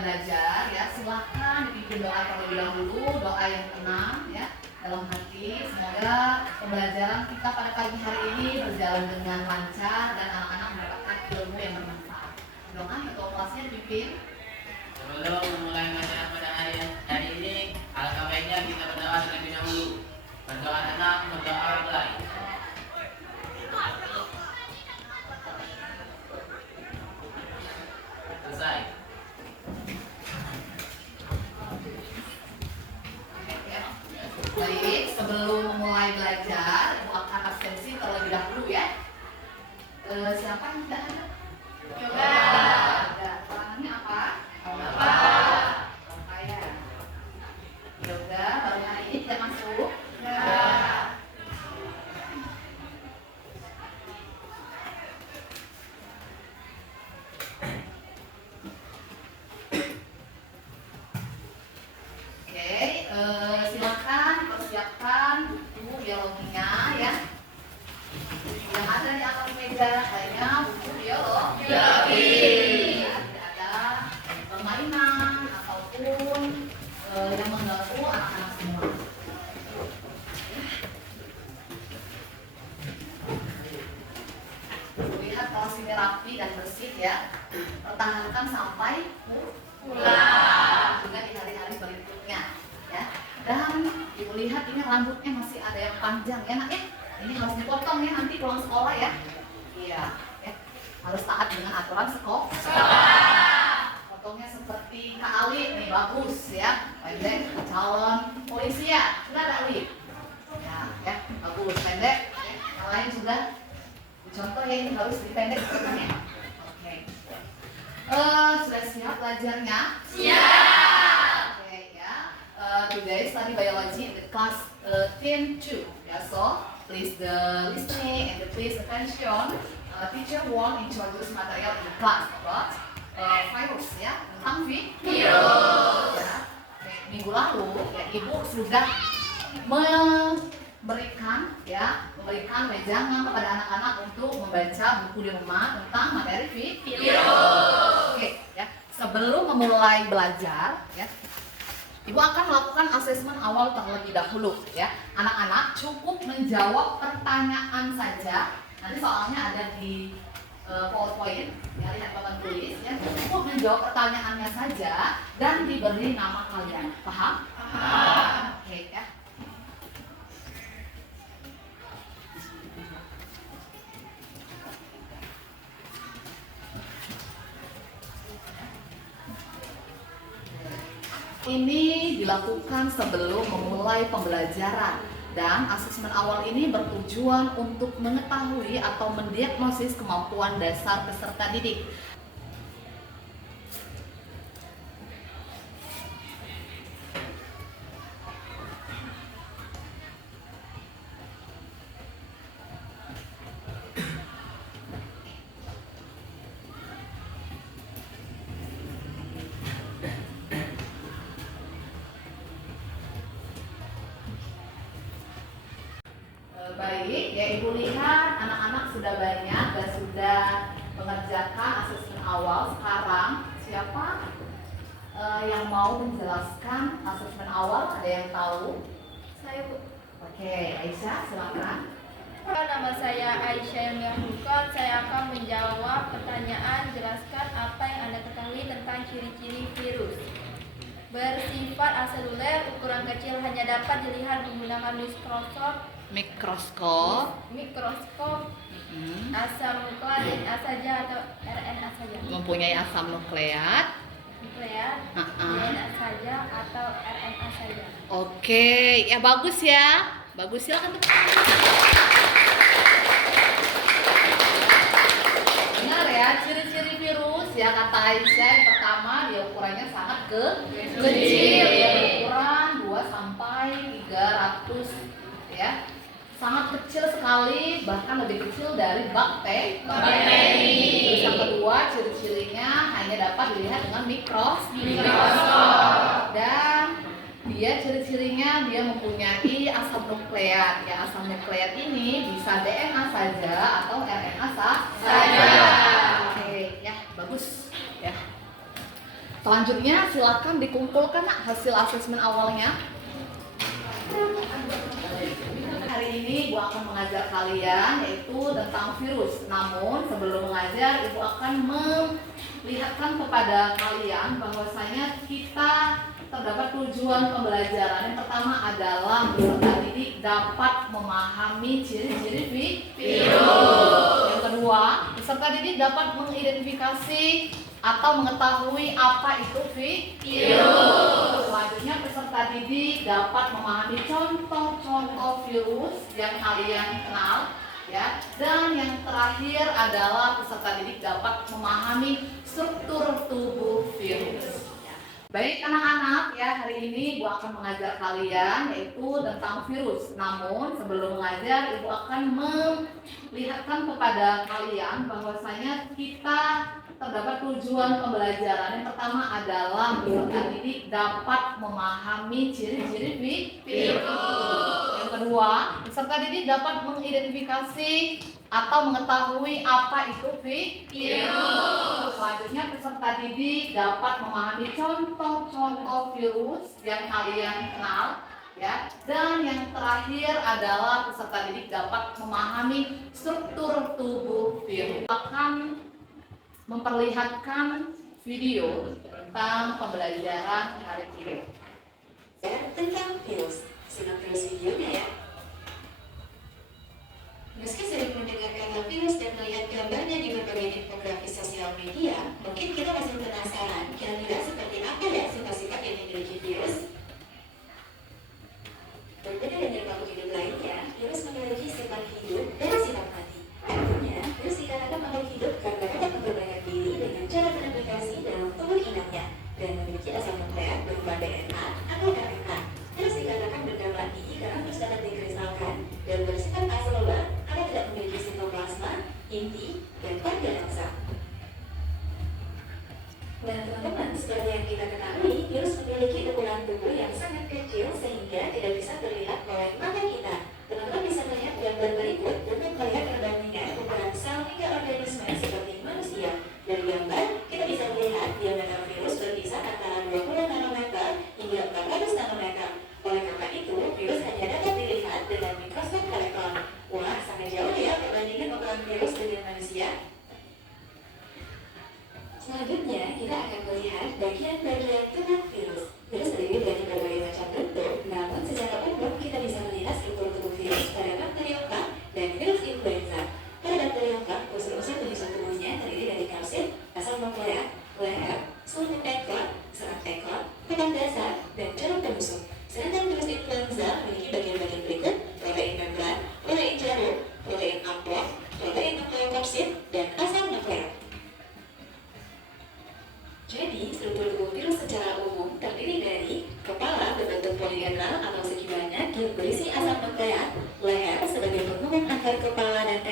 belajar ya, silakan dipimpin doa terlebih dahulu, doa yang tenang ya dalam hati. Semoga pembelajaran kita pada pagi hari ini berjalan dengan lancar dan anak-anak mendapatkan ilmu yang bermanfaat. Doa ketua kelasnya dipimpin. Sebelum memulai belajar pada hari ini, alangkah baiknya kita berdoa terlebih dahulu. Berdoa anak, berdoa mulai. Selesai. Baik, sebelum memulai belajar, Ibu akan absensi terlebih dahulu ya. Siapa yang tidak ada? Yoga. Ada. Orangnya apa? Ya. Yoga, baru hari ini tidak masuk. Silakan persiapkan buku biologinya ya. Yang ada di atas meja kayaknya buku biologi. Ya, tidak ada permainan ataupun yang mengganggu anak-anak semua. Lihat kelas ini rapi dan bersih ya. Pertahankan sampai pulang juga di hari-hari berikutnya ya. Dan ibu lihat ini rambutnya masih ada yang panjang ya nak ya. Ini harus dipotong ya nanti pulang sekolah ya. Iya ya. Harus taat dengan aturan sekolah. Potongnya seperti Kak Ali nih, bagus ya. Pendek calon polisi ya. Sudah ada Ali? Ya, bagus pendek. Yang lain juga contoh ya, ini harus dipendek sebenarnya. Oke. Sudah siap belajarnya? Siap. Oke ya. Today study biology in the class 10-2. Yeah, so please the listening and the please attention. Teacher want introduce material in the class about virus ya, tentang virus. Ya. Minggu lalu ya, ibu sudah memberikan wejangan kepada anak-anak untuk membaca buku di rumah tentang materi virus. Oke ya. Sebelum memulai belajar ya, ibu akan melakukan asesmen awal terlebih dahulu ya. Anak-anak cukup menjawab pertanyaan saja. Nanti soalnya ada di PowerPoint ya, lihat papan tulis ya. Cukup menjawab pertanyaannya saja dan diberi nama kalian. Paham? Paham. Oke ya. Ini dilakukan sebelum memulai pembelajaran dan asesmen awal ini bertujuan untuk mengetahui atau mendiagnosis kemampuan dasar peserta didik. Baik, ya ibu lihat anak-anak sudah banyak dan sudah mengerjakan asesmen awal. Sekarang siapa yang mau menjelaskan asesmen awal? Ada yang tahu? Saya Bu. Oke, Aisyah silakan. Nama saya Aisyah Yamiah Hukon. Saya akan menjawab pertanyaan. Jelaskan apa yang Anda ketahui tentang ciri-ciri virus. Bersifat aseluler, ukuran kecil, hanya dapat dilihat menggunakan mikroskop, asam nukleat, DNA saja atau RNA saja. Mempunyai asam nukleat. DNA saja atau RNA saja. Oke, ya bagus ya. Bagus, silakan tepuk tangan. Dengar ya, ciri-ciri virus ya kata Aisyah. Yang pertama, dia ukurannya sangat kecil ya, ukuran 2 sampai 300 ya. Sangat kecil sekali, bahkan lebih kecil dari bakteri. Terus yang kedua, ciri-cirinya hanya dapat dilihat dengan mikroskop. Dan dia ciri-cirinya dia mempunyai asam nukleat. Ya, asam nukleat ini bisa DNA saja atau RNA saja. Oke, ya bagus. Ya. Selanjutnya silakan dikumpulkan hasil asesmen awalnya. Hari ini Ibu akan mengajar kalian yaitu tentang virus. Namun sebelum mengajar, Ibu akan melihatkan kepada kalian bahwasanya kita terdapat tujuan pembelajaran. Yang pertama adalah peserta didik dapat memahami ciri-ciri virus. Yang kedua, peserta didik dapat mengidentifikasi atau mengetahui apa itu virus. Selanjutnya, peserta didik dapat memahami contoh-contoh virus yang kalian kenal, ya. Dan yang terakhir adalah peserta didik dapat memahami struktur tubuh virus. Baik anak-anak, ya, hari ini Ibu akan mengajar kalian yaitu tentang virus. Namun sebelum mengajar, Ibu akan melihatkan kepada kalian bahwasanya kita terdapat tujuan pembelajaran. Yang pertama adalah peserta didik dapat memahami ciri-ciri virus. Yang kedua, peserta didik dapat mengidentifikasi atau mengetahui apa itu virus. Selanjutnya, peserta didik dapat memahami contoh-contoh virus yang kalian kenal, ya. Dan yang terakhir adalah peserta didik dapat memahami struktur tubuh virus. Akan memperlihatkan video tentang pembelajaran hari ini. Dan tentang virus, simak terus videonya ya. Meski sering mendengar kata virus dan melihat gambarnya di berbagai infografis sosial media, mungkin kita masih penasaran kira-kira seperti apa ya sifat-sifat yang dimiliki virus. Berbeda dengan makhluk hidup lainnya, virus memiliki sifat hidup dan sifat mati. Artinya, virus dikatakan makhluk hidup karena dapat memperbanyak diri dengan cara bereplikasi dalam tubuh inangnya dan memiliki asal nukleat berupa DNA atau RNA. Virus dikatakan benda mati karena virus dapat dikristalkan dan bersifat aseluler atau tidak memiliki sitoplasma, inti, dan organelsa. Nah teman-teman, seperti yang kita ketahui, virus memiliki ukuran tubuh yang sangat kecil sehingga tidak bisa terlihat oleh mata kita. Teman-teman bisa melihat gambar berikut untuk melihat perbandingan ukuran sel hingga organisme seperti manusia. Dari gambar, kita bisa melihat diameter virus berkisar antara 20 nanometer hingga 400 nanometer. Oleh karena itu, virus hanya dapat dilihat dengan mikroskop elektron. Wah, sangat jauh ya perbandingan ukuran virus dengan manusia. Selanjutnya, kita akan melihat bagian-bagian tubuh virus. Virus terdiri dari berbagai macam bentuk, namun secara umum kita bisa melihat struktur tubuh virus pada bakteriofa dan virus influenza. Pada bakteriofa, unsur-unsur penyusun tubuhnya terdiri dari kapsid, asam nukleat, leher, sulfur ekor, serat ekor, papan dasar, dan jarum pembusuk. Sedangkan virus influenza memiliki bagian-bagian berikut: protein membran, protein jarum, protein amplop, protein nukleokapsid, dan asam nukleat. Jadi, struktur tubuh virus secara umum terdiri dari kepala berbentuk poligonal atau segi banyak yang berisi asam nukleat, leher sebagai penghubung antar kepala dan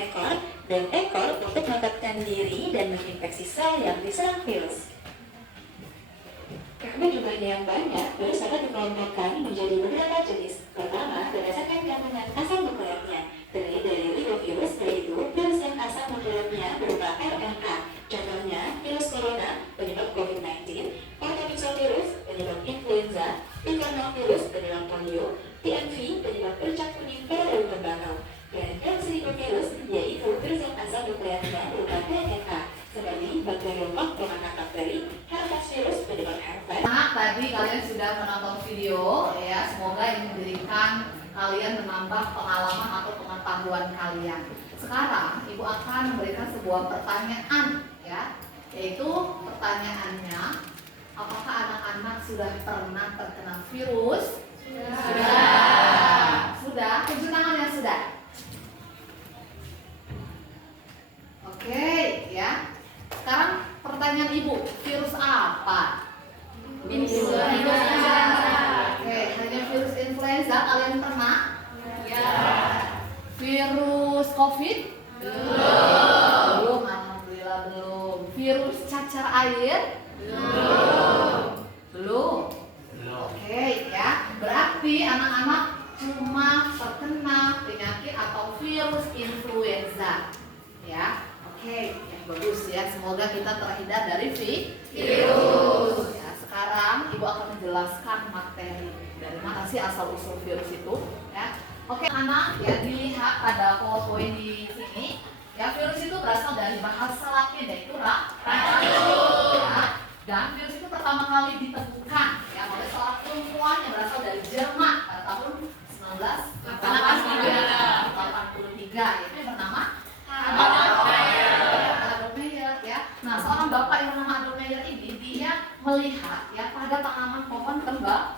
ekor untuk mendapatkan diri dan menginfeksi sel yang diserang virus. Karena jumlahnya yang banyak, virus dapat dikelompokkan menjadi beberapa jenis. Pertama, berdasarkan kandungan asam nukleatnya, terdiri dari ribovirus, yaitu virus yang asam nukleatnya berupa RNA. Contohnya, virus corona penyebab COVID-19, portomyxovirus penyebab influenza, picornavirus penyebab polio, TMV penyebab bercak kuning pada daun tembakau, dan Clostridium yaitu virus yang asam nukleatnya berupa DNA, seperti bakteriofag pemakan bakteri, herpes virus penyebab herpes. Nah, tadi kalian sudah menonton video, ya. Semoga ini memberikan kalian menambah pengalaman atau pengetahuan kalian. Sekarang Ibu akan memberikan sebuah pertanyaan, ya, yaitu pertanyaannya, apakah anak-anak sudah pernah terkena virus? Sudah. Tunjuk tangan yang sudah. Oke, ya. Sekarang pertanyaan Ibu, virus apa? Influenza. Oke, hanya virus influenza kalian pernah? Ya. Virus COVID? Belum, alhamdulillah belum. Virus cacar air? Belum. Oke, ya. Berarti anak-anak cuma terkena penyakit atau virus influenza. Ya. Oke, yang bagus ya. Semoga kita terhindar dari virus. Ya. sekarang Ibu akan menjelaskan materi dari mana sih asal usul virus itu, ya. Oke, anak, ya dilihat pada poin di sini. Ya, virus itu berasal dari bahasa Latin yaitu racun. Ya. Dan virus itu pertama kali ditemukan ya oleh seorang ilmuwan yang berasal dari Jerman pada tahun 1983, yaitu bernama Adolf Meyer. Ya. Nah, seorang bapak yang bernama Adolf Meyer ini dia melihat ya pada tanaman pohon tembakau.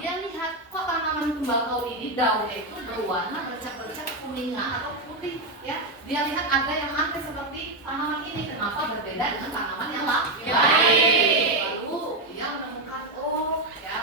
Dia lihat kok tanaman tembakau ini daunnya itu berwarna bercak-bercak kuningan atau putih ya. Dia lihat ada yang aneh seperti tanaman ini, kenapa berbeda dengan tanaman yang lain. Lalu dia menemukan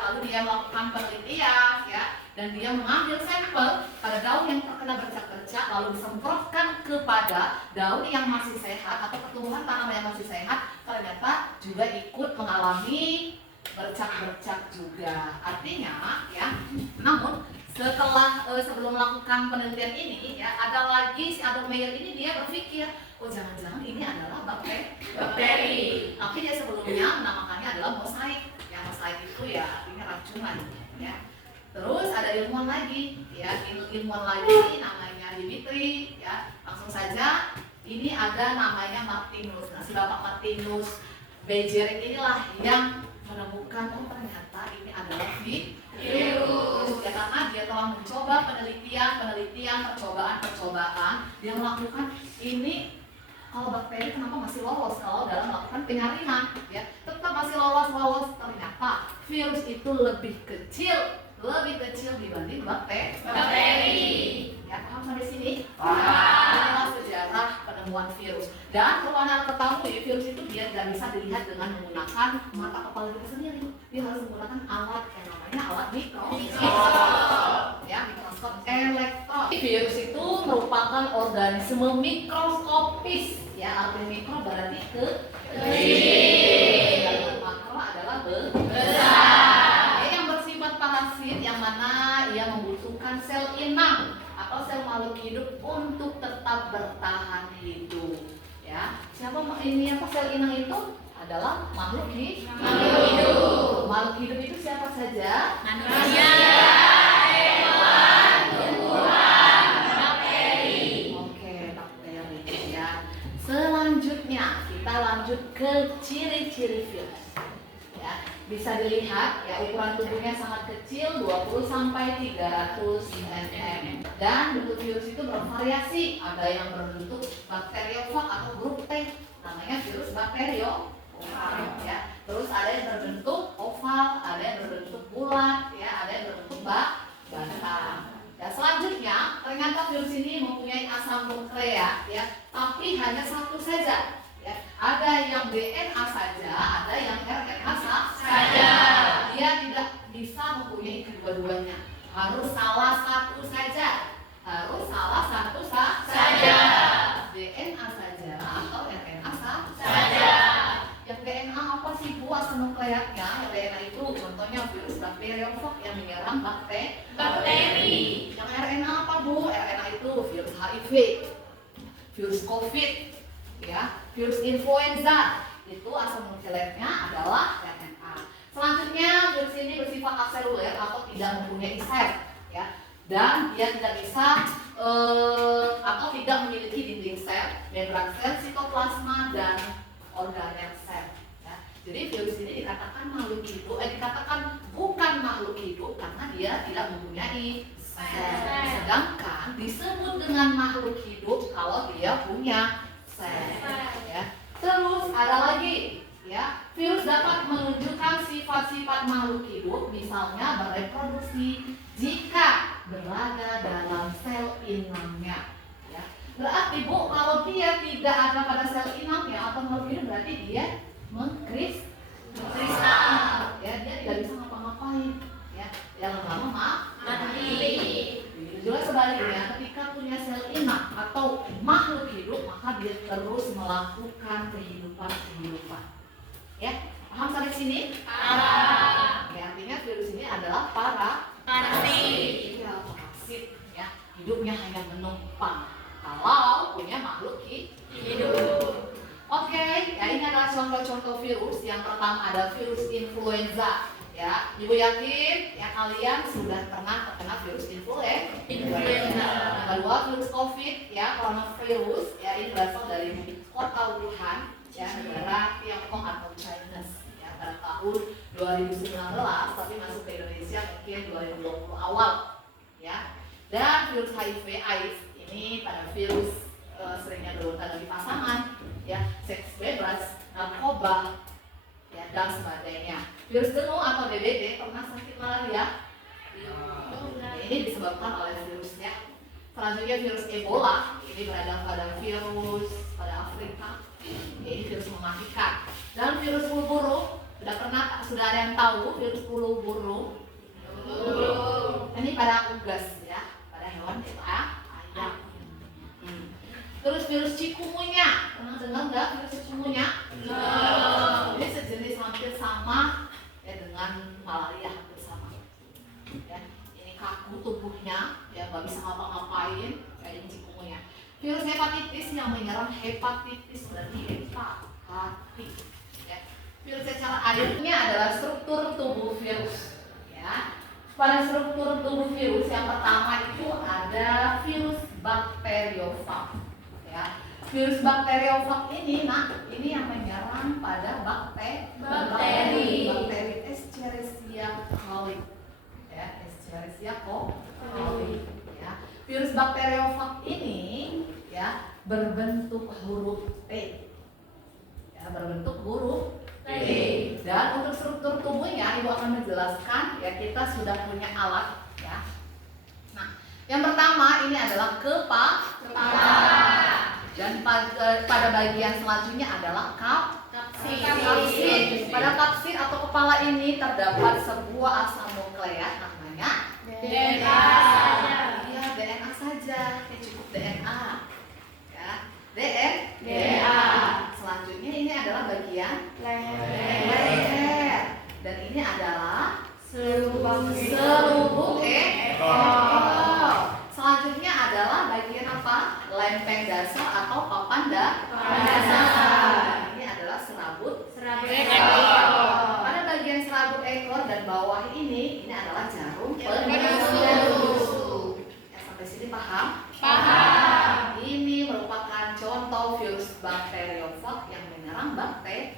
lalu dia melakukan penelitian ya, dan dia mengambil sampel pada daun yang terkena bercak-bercak lalu disemprotkan kepada daun yang masih sehat atau pertumbuhan tanaman yang masih sehat, ternyata juga ikut mengalami bercak-bercak juga. Artinya ya, namun sebelum melakukan penelitian ini ya, ada lagi si Adolf Meyer ini dia berpikir, oh jangan-jangan ini adalah bakteri. Tapi dia sebelumnya menamakannya adalah mosaik. Ya, mosaik itu ya artinya racunan ya. Terus ada ilmuwan lagi ya, ilmuwan lagi namanya Dimitri ya. Langsung saja ini ada namanya Martinus. Nah, si Bapak Martinus Beijering inilah yang menemukan ternyata ini adalah virus. Ya, karena dia telah mencoba penelitian, percobaan, dia melakukan ini. Kalau bakteri kenapa masih lolos kalau dalam melakukan penyaringan ya, tetap masih lolos. Ternyata virus itu lebih kecil dibanding bakteri. Ya, paham sampai sini? Inilah sejarah penemuan virus. Dan perlu anak ketahui, virus itu dia tidak bisa dilihat dengan menggunakan mata kepala kita sendiri. Dia harus menggunakan alat yang namanya alat mikroskop. Ya, mikroskop elektron. Virus itu merupakan organisme mikroskopis. Ya, artinya mikro berarti kecil. Dan makro adalah besar. Yang bersifat parasit yang mana ia membutuhkan sel inang atau sel makhluk hidup untuk tetap bertahan hidup. Ya, siapa ini apa sel inang itu? Adalah makhluk hidup. Makhluk hidup itu siapa saja? Manusia, hewan, tumbuhan, bakteri. Oke, bakteri ya. Selanjutnya kita lanjut ke ciri-ciri virus. Ya, bisa dilihat ya ukuran tubuhnya sangat kecil 20 sampai 300 mm. Dan bentuk virus itu bervariasi, ada yang berbentuk bakteriofag atau grup T, namanya virus bakteriofag ya. Terus ada yang berbentuk oval, ada yang berbentuk bulat ya, ada yang berbentuk batang. Ya, selanjutnya ternyata virus ini mempunyai asam nukleat ya, tapi hanya satu saja. Ya, ada yang DNA saja, ada yang RNA saja. Dia tidak bisa mempunyai kedua-duanya. Harus salah satu saja. DNA saja atau RNA saja. Yang DNA apa sih Bu asam nukleatnya? Yang DNA itu contohnya virus bakteriofag yang menyerang bakteri. Yang RNA apa Bu? RNA itu virus HIV, virus COVID, ya, virus influenza. Itu asam nukleatnya adalah RNA. Selanjutnya virus ini bersifat aseluler atau tidak mempunyai sel, ya, dan dia tidak bisa atau tidak memiliki dinding sel, membran sel, sitoplasma dan organel sel. Ya. Jadi virus ini dikatakan makhluk hidup, dikatakan bukan makhluk hidup karena dia tidak mempunyai sel. Sedangkan disebut dengan makhluk hidup kalau dia punya sel. Ya. Terus ada lagi, ya, virus dapat menunjukkan sifat-sifat makhluk hidup, misalnya bereproduksi jika berada dalam sel inangnya. Ya. Berarti Bu, kalau dia tidak ada pada sel inangnya atau makhluk hidup, berarti dia mengkristal. Ya, dia tidak bisa ngapa-ngapain. Ya, yang lama-lama mati. Juga sebaliknya, ketika punya sel inang atau makhluk hidup, maka dia terus melakukan kehidupan. Ya, paham sampai sini? Paham. Ya, artinya virus ini adalah parasit. Ya, parasit. Ya, hidupnya hanya menumpang. Kalau punya makhluk hidup. Oke, ya ini adalah contoh-contoh virus. Yang pertama ada virus influenza. Ya, Ibu yakin ya kalian sudah pernah terkena virus influenza. Yang kedua virus COVID ya, coronavirus ya, ini berasal dari kota Wuhan ya, negara Tiongkok atau China ya, pada tahun 2019 tapi masuk ke Indonesia mungkin 2020 awal ya. Dan virus HIV/AIDS ini pada virus seringnya berhubungan dengan pasangan ya, seks bebas, narkoba ya, dan sebagainya. Virus dengue atau DBD, pernah sakit malaria? Ini disebabkan oleh virusnya. Selanjutnya virus Ebola, ini berada pada virus pada Afrika. Ini virus mematikan. Dan virus flu burung, sudah ada yang tahu virus flu burung? Ini pada unggas ya, pada hewan itu ayam. Terus virus cikungunya, pernah dengar nggak virus cikungunya? Ini sejenis hampir sama ya dengan malaria, hampir sama. Ya, ini kaku tubuhnya, ya nggak bisa ngapa-ngapain, kayak ini cikungunya. Virus hepatitis yang menyerang hepatitis berarti hepatitis. Ya. Virus secara airnya adalah struktur tubuh virus. Ya. Pada struktur tubuh virus yang pertama itu ada virus bakteriofag. Ya. Virus bakteriofag ini, ini yang menyerang pada bakteri Escherichia coli. Ya, Escherichia coli. Ya. Virus bakteriofag ini ya berbentuk huruf T. Ya, berbentuk huruf T. Dan untuk struktur tubuhnya Ibu akan menjelaskan ya, kita sudah punya alat ya. Nah, yang pertama ini adalah kepala. Dan pada bagian selanjutnya adalah kapsid. Pada kapsid atau kepala ini terdapat sebuah asam nukleat namanya DNA. Ya, DNA saja. Ya, cukup DNA. Ya, DNA. Selanjutnya ini adalah bagian leher. Dan ini adalah selubung ekor. Selanjutnya adalah bagian apa? Lempeng dasar atau papan dasar. Ini adalah serabut ekor. Pada bagian serabut ekor dan bawah ini adalah jarum penusuk. Ya, sampai sini paham? Paham. Ini merupakan contoh virus bakteriofag yang menyerang bakteri.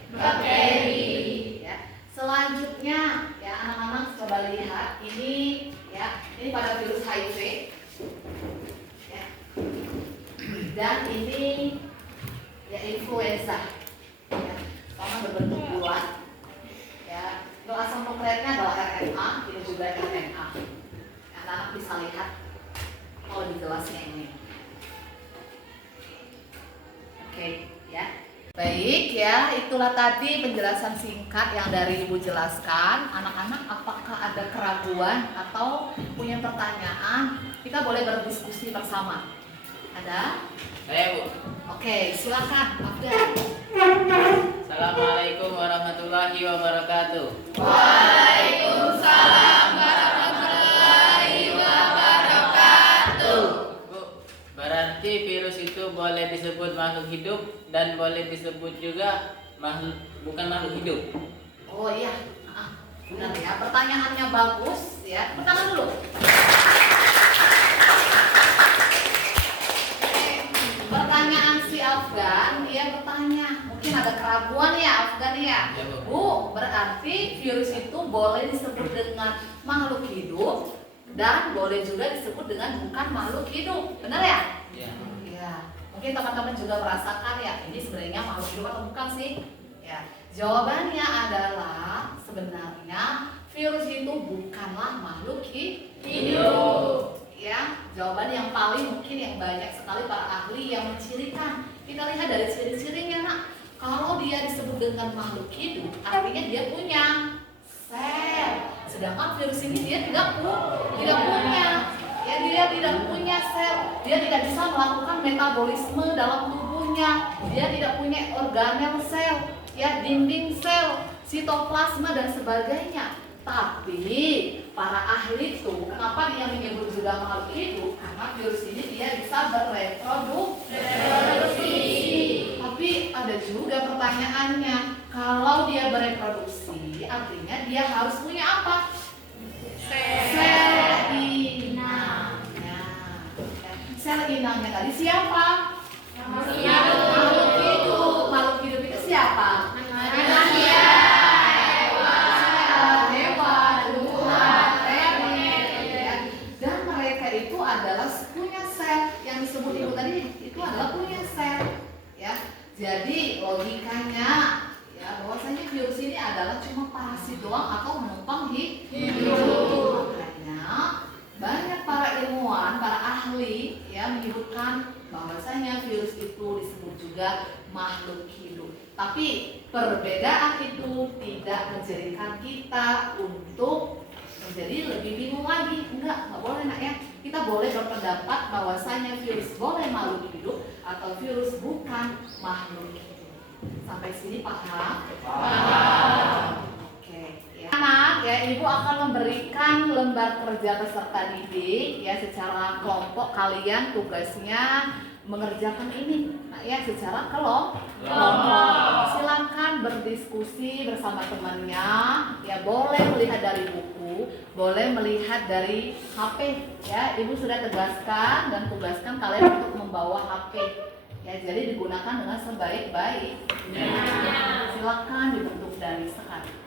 Ya. Selanjutnya ya anak-anak coba lihat ini ya, ini pada virus HIV. Ya. Dan ini ya influenza ya, sama berbentuk bulat ya. Itu asam nukleatnya adalah RNA, ini juga RNA. Anak-anak bisa lihat kalau lebih jelasnya ini. Oke ya. Baik ya, itulah tadi penjelasan singkat yang dari Ibu jelaskan. Anak-anak, apakah ada keraguan atau punya pertanyaan? Kita boleh berdiskusi bersama. Ada? Saya Bu. Oke, silakan. Abdan. Assalamualaikum warahmatullahi wabarakatuh. Waalaikumsalam warahmatullahi wabarakatuh. Bu, berarti virus itu boleh disebut makhluk hidup dan boleh disebut juga bukan makhluk hidup. Oh iya, benar ya. Pertanyaannya bagus ya. Pertanyaan dulu. Pertanyaan si Afgan, dia bertanya, mungkin ada keraguan ya Afgan ya. Ya, Bu, berarti virus itu boleh disebut dengan makhluk hidup dan boleh juga disebut dengan bukan makhluk hidup, benar ya? Ya. Ya, mungkin teman-teman juga merasakan ya, ini sebenarnya makhluk hidup atau bukan sih? Ya, jawabannya adalah sebenarnya virus itu bukanlah makhluk hidup. Ya, jawaban yang paling mungkin yang banyak sekali para ahli yang mencirikan. Kita lihat dari ciri-cirinya, nak. Kalau dia disebut dengan makhluk hidup, artinya dia punya sel. Sedangkan virus ini dia tidak punya. Ya, dia tidak punya sel. Dia tidak bisa melakukan metabolisme dalam tubuhnya. Dia tidak punya organel sel, ya, dinding sel, sitoplasma dan sebagainya. Tapi para ahli itu kenapa dia menyebut juga makhluk hidup? Karena virus ini dia bisa bereproduksi. Tapi ada juga pertanyaannya. Kalau dia bereproduksi, artinya dia harus punya apa? Sel inang. Nah, sel inangnya tadi siapa? Makhluk hidup. Makhluk hidup itu siapa? Manusia, hewan, tumbuhan, termit, ya. Dan mereka itu adalah punya sel. Yang disebut ibu tadi itu adalah punya sel, ya. Jadi logikanya ya bahwasanya virus ini adalah cuma parasit doang atau menumpang hidup. Makanya banyak para ilmuwan, para ahli ya menyebutkan bahwasanya virus itu disebut juga makhluk hidup. Tapi perbedaan itu tidak menjadikan kita untuk menjadi lebih bingung lagi. Enggak boleh nak ya. Kita boleh berpendapat bahwasanya virus boleh makhluk hidup atau virus bukan makhluk hidup. Sampai sini paham? Paham. Oke. Ya. Anak ya, ibu akan memberikan lembar kerja peserta didik ya secara kelompok. Kalian tugasnya mengerjakan ini nah, ya secara kelompok. Silakan berdiskusi bersama temannya ya, boleh melihat dari buku, boleh melihat dari HP ya. Ibu sudah tegaskan dan tugaskan kalian untuk membawa HP ya, jadi digunakan dengan sebaik-baik. Silakan dibentuk dari sekarang.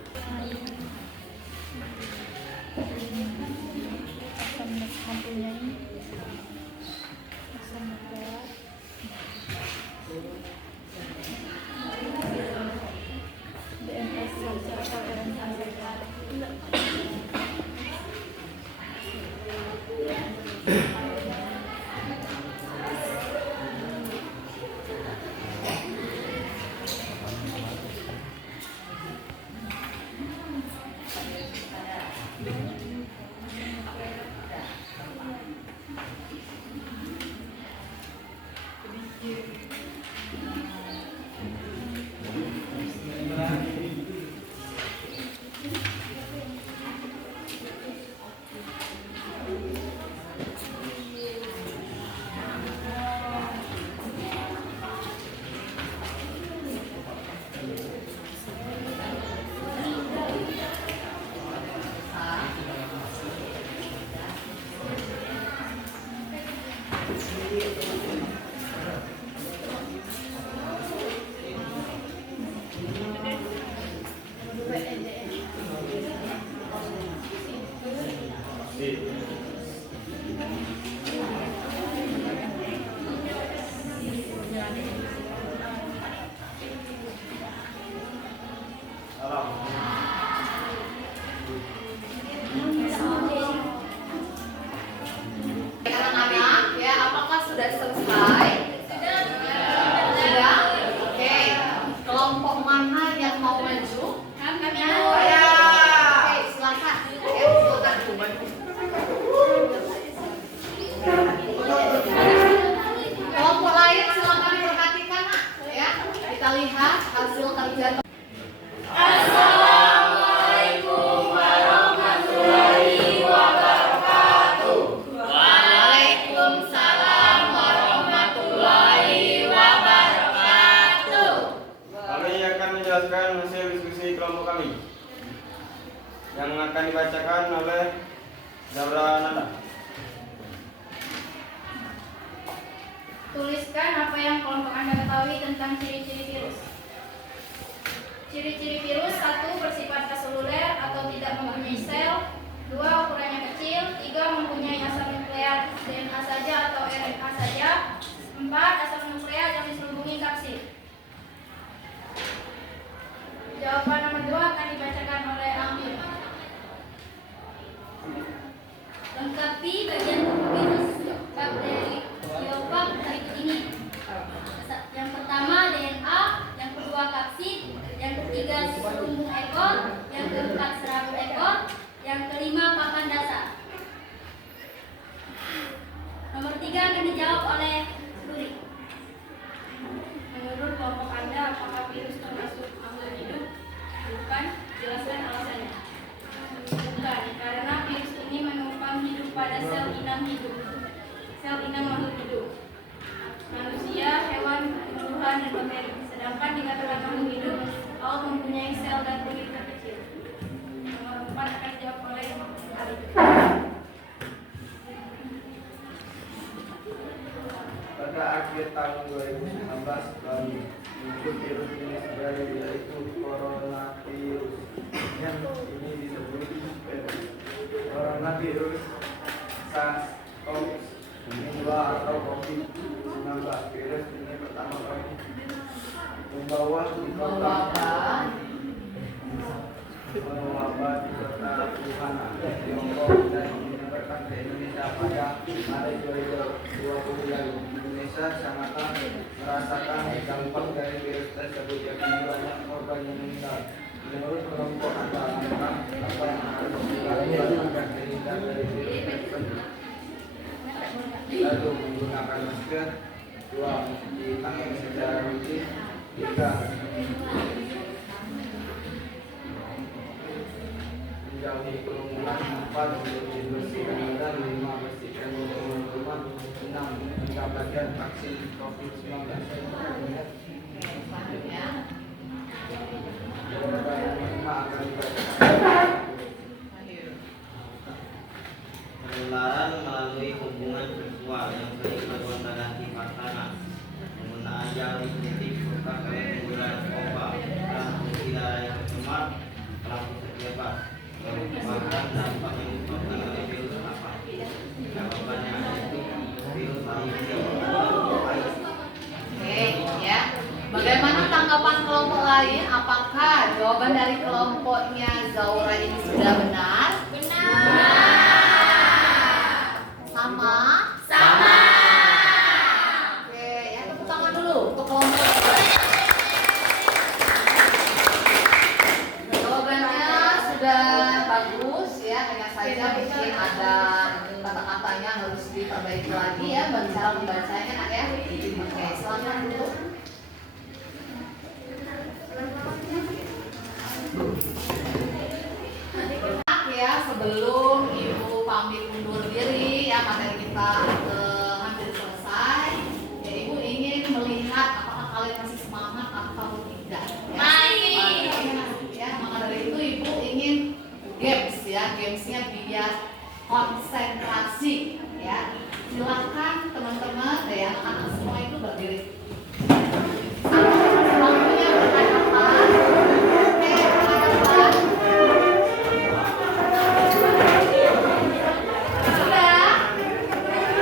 Anak-anak ya, apakah sudah selesai? Sudah? Oke. Kelompok mana yang mau maju? Oh ya. Oke, silakan. Ya, silakan. Kelompok lain silakan diperhatikan, Nak. Ya. Kita lihat hasil kerja. Assalamualaikum warahmatullahi wabarakatuh. Waalaikumsalam warahmatullahi wabarakatuh. Kami akan menjelaskan hasil diskusi kelompok kami yang akan dibacakan oleh Zahra Nanda. Tuliskan apa yang kelompok Anda ketahui tentang ciri-ciri virus. Ciri-ciri virus: 1. Bersifat aseluler atau tidak mempunyai sel. 2. Ukurannya kecil. 3. Mempunyai asam nukleat DNA saja atau RNA saja. 4. Asam nukleat yang diselubungi kapsid. Jawaban nomor 2 akan dibacakan oleh Amir. Lengkapi bagian tubuh virus bakteri Geophag berikut ini. Yang pertama DNA, yang kedua kapsid, yang ketiga selumbung ekor, yang keempat serabut ekor, yang kelima pakan dasar. Nomor 3 akan dijawab oleh Suri. Menurut kelompok Anda, apakah virus termasuk makhluk hidup? Bukan. Jelaskan alasannya. Bukan, karena virus ini menumpang hidup pada sel inang hidup. Sel inang makhluk hidup. Manusia, hewan, tumbuhan, dan bakteri. Sedangkan tahun 2019 dan muncul virus jenis baru yaitu coronavirus yang ini disebut coronavirus SARS-CoV-2 atau COVID-19. Virus ini pertama kali membawa di kota mewabah di kota Wuhan, Tiongkok dan menyebarkan ke Indonesia pada Maret 2020 lalu. Indonesia sangatlah merasakan dampak dari virus tersebut, yakni banyak korban yang meninggal. Menurut kelompok anak-anak, apa yang harus dilakukan agar terhindar dari virus tersebut? Satu, menggunakan masker. Dua, mencuci tangan secara rutin. Tiga, menjauhi kerumunan. 4, bersihkan badan. 5, bersihkan rumah. 6, mendapatkan vaksin COVID-19. Penularan melalui hubungan seksual yang sering berkonotasi pasangan, penggunaan jarum suntik serta penggunaan narkoba, transfusi darah yang tercemar, pelaku bebas, merupakan dampak yang disebabkan oleh virus apa? Jawabannya yaitu virus HIV atau AIDS. Oke, ya. Bagaimana tanggapan kelompok lain? Apakah jawaban dari kelompoknya Zaura ini sudah benar? Benar. Sama? Sama. Oke, ya tepuk tangan dulu untuk kelompok. Jawabannya sudah bagus ya, hanya saja mungkin ada kata-katanya harus diperbaiki lagi ya, cara membacanya nak ya. Oke, silakan dulu. Ya, sebelum Ibu pamit undur diri ya, materi kita hampir selesai. Ya, Ibu ingin melihat apakah kalian masih semangat atau tidak. Ya, maka dari itu Ibu ingin games ya, gamesnya biar konsentrasi ya. Silakan teman-teman ya, anak-anak semua itu berdiri. Waktunya berhadapan. Oke, berhadapan.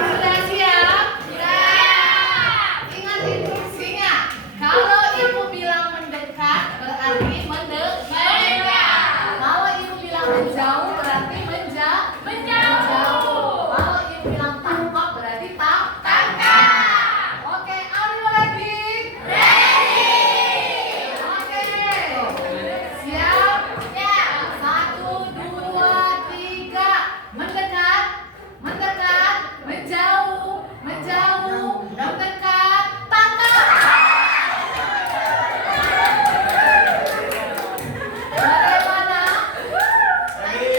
Sudah siap? Ingat instruksinya. Kalau Ibu bilang mendekat berarti mendekat. Kalau Ibu bilang menjauh berarti menjauh. Kalau Ibu bilang tangkap berarti tangkap. Oke, are you ready? Ready. Oke. Siap? Siap. 1, 2, 3. Mendekat, mendekat, menjauh, menjauh, mendekat, tangkap. Bagaimana? Lagi.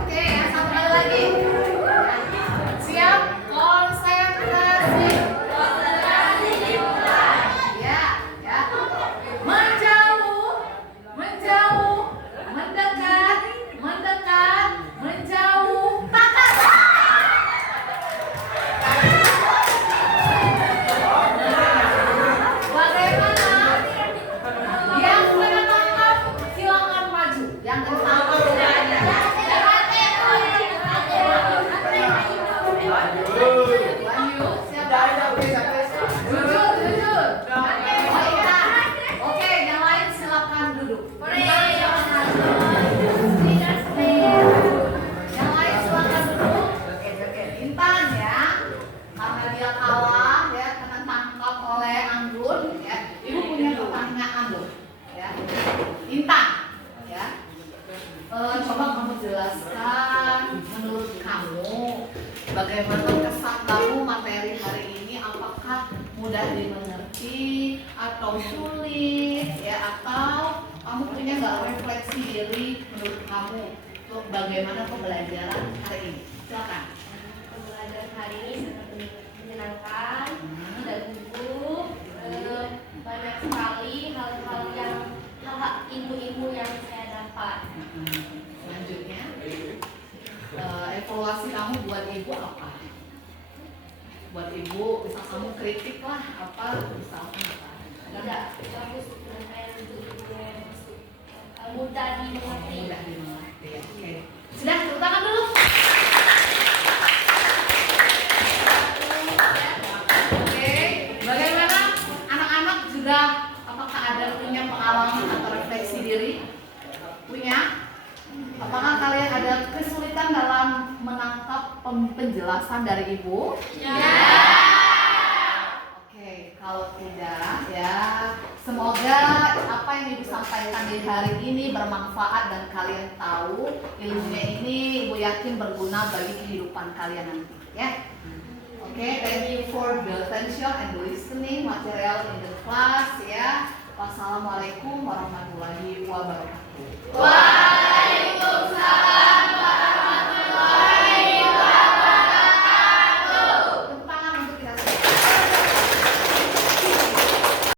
Oke, ya, satu kali lagi. Siap? Konsentrasi. Ya, ya. Menjauh, menjauh, mendekat, mendekat, menjauh, tangkap. Bagaimana? Yang sudah tangkap silakan maju. Yang tangkap lanjut. Siapa? Jujur. Oh iya. Oke, yang lain silakan duduk. Yang lain silakan duduk. Oke. Intan ya. Karena dia kalah ya, karena tangkap oleh Anggun ya. Ibu punya pertanyaan loh ya. Intan ya. Coba kamu jelaskan menurut kamu bagaimana kesan kamu materi hari ini, apakah mudah dimengerti atau sulit ya, atau kamu punya nggak refleksi diri menurut kamu untuk bagaimana pembelajaran hari ini? Silakan. Pembelajaran hari ini sangat menyenangkan dan Ibu banyak sekali hal-hal yang ilmu-ilmu yang saya dapat. Selanjutnya, evaluasi kamu buat Ibu apa? buat ibu, bisa kamu kritik lah apa misalkan apa. Tidak bagus mudah dimengerti. Mudah dimengerti. Oke. Sudah, tepuk tangan dulu. Oke, bagaimana anak-anak sudah apakah ada punya pengalaman atau refleksi diri? Punya? Apakah kalian ada kesulitan dalam menangkap penjelasan dari ibu? Ya. Oke, kalau tidak ya semoga apa yang ibu sampaikan di hari ini bermanfaat dan kalian tahu ilmunya ini ibu yakin berguna bagi kehidupan kalian nanti ya. Oke, thank you for the attention and the listening material in the class ya. Wassalamualaikum warahmatullahi wabarakatuh. Waalaikumsalam.